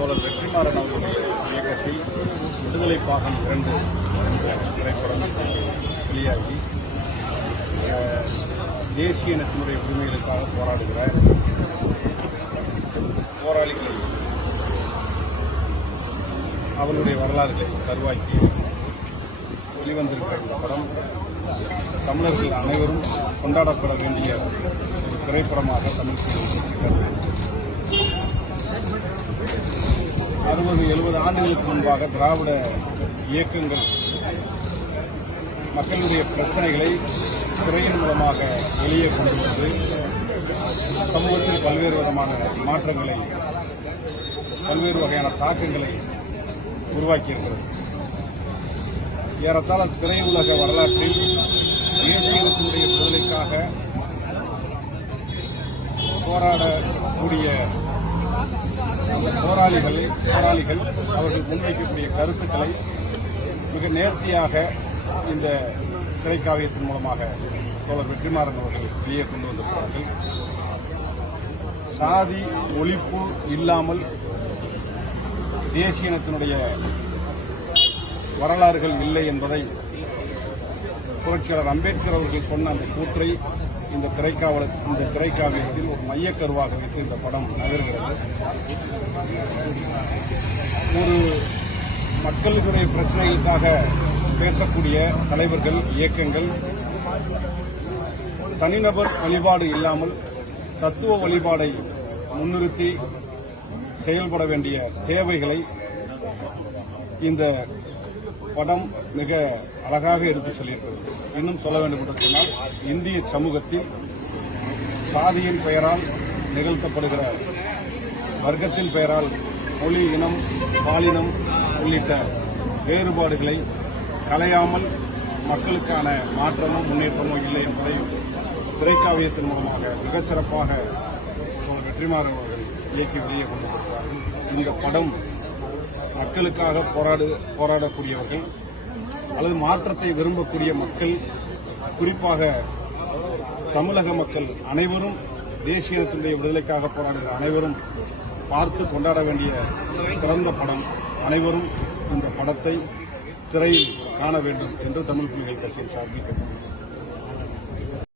தோழர் வெற்றிமாறன் அவர்களுடைய இயக்கத்தில் விடுதலை பாகம் 2 என்ற திரைப்படம் வெளியாகி தேசிய இனத்தினுடைய உரிமைகளுக்காக போராடுகிற போராளிகளை அவருடைய வரலாறுகளை கருவாக்கி வெளிவந்திருக்கிற இந்த படம் தமிழர்கள் அனைவரும் கொண்டாடப்பட வேண்டிய ஒரு திரைப்படமாக தமிழ் சினிமா 60-70 ஆண்டுகளுக்கு முன்பாக திராவிட இயக்கங்கள் மக்களுடைய பிரச்சனைகளை திரையின் மூலமாக வெளியே கொண்டு வந்து சமூகத்தில் பல்வேறு விதமான மாற்றங்களை பல்வேறு வகையான தாக்கங்களை உருவாக்கியிருக்கிறது. ஏறத்தாழ திரையுலக வரலாற்றில் தேசியத்தினுடைய விடுதலைக்காக போராடக்கூடிய அந்த போராளிகள் அவர்கள் முன்வைக்கக்கூடிய கருத்துக்களை மிக நேர்த்தியாக இந்த திரைக்காவியத்தின் மூலமாக தோழர் வெற்றிமாறன் அவர்கள் வெளியே கொண்டு வந்திருக்கிறார்கள். சாதி ஒழிப்பு இல்லாமல் தேசிய இனத்தினுடைய வரலாறுகள் இல்லை என்பதை புரட்சியாளர் அம்பேத்கர் அவர்கள் சொன்ன அந்த கூற்றை இந்த திரைக்காவியத்தில் ஒரு மையக்கருவாக வைத்து இந்த படம் நகர்கிறது. ஒரு மக்களுடைய பிரச்சனைகளுக்காக பேசக்கூடிய தலைவர்கள், இயக்கங்கள் தனிநபர் வழிபாடு இல்லாமல் தத்துவ வழிபாடை முன்னிறுத்தி செயல்பட வேண்டிய தேவைகளை இந்த படம் மிக அழகாக எடுத்து சொல்லியிருக்கிறது. இன்னும் சொல்ல வேண்டும் என்று சொன்னால், இந்திய சமூகத்தில் சாதியின் பெயரால் நிகழ்த்தப்படுகிற வர்க்கத்தின் பெயரால் மொழி, இனம், பாலினம் உள்ளிட்ட வேறுபாடுகளை களையாமல் மக்களுக்கான மாற்றமும் முன்னேற்றமும் இல்லை என்பதை திரைக்காவியத்தின் மூலமாக மிக சிறப்பாக வெற்றிமாறன் அவர்கள் இயக்கி வெளியே கொண்டு வருகிறார்கள். இந்த படம் மக்களுக்காக போராடக்கூடியவர்கள் அல்லது மாற்றத்தை விரும்பக்கூடிய மக்கள், குறிப்பாக தமிழக மக்கள் அனைவரும், தேசிய இனத்தினுடைய விடுதலைக்காக போராடுகிற அனைவரும் பார்த்து கொண்டாட வேண்டிய சிறந்த படம். அனைவரும் இந்த படத்தை திரையில் காண வேண்டும் என்று தமிழ் புலிகள் கட்சியின் சார்பில் கேட்டுக்கொள்கிறேன்.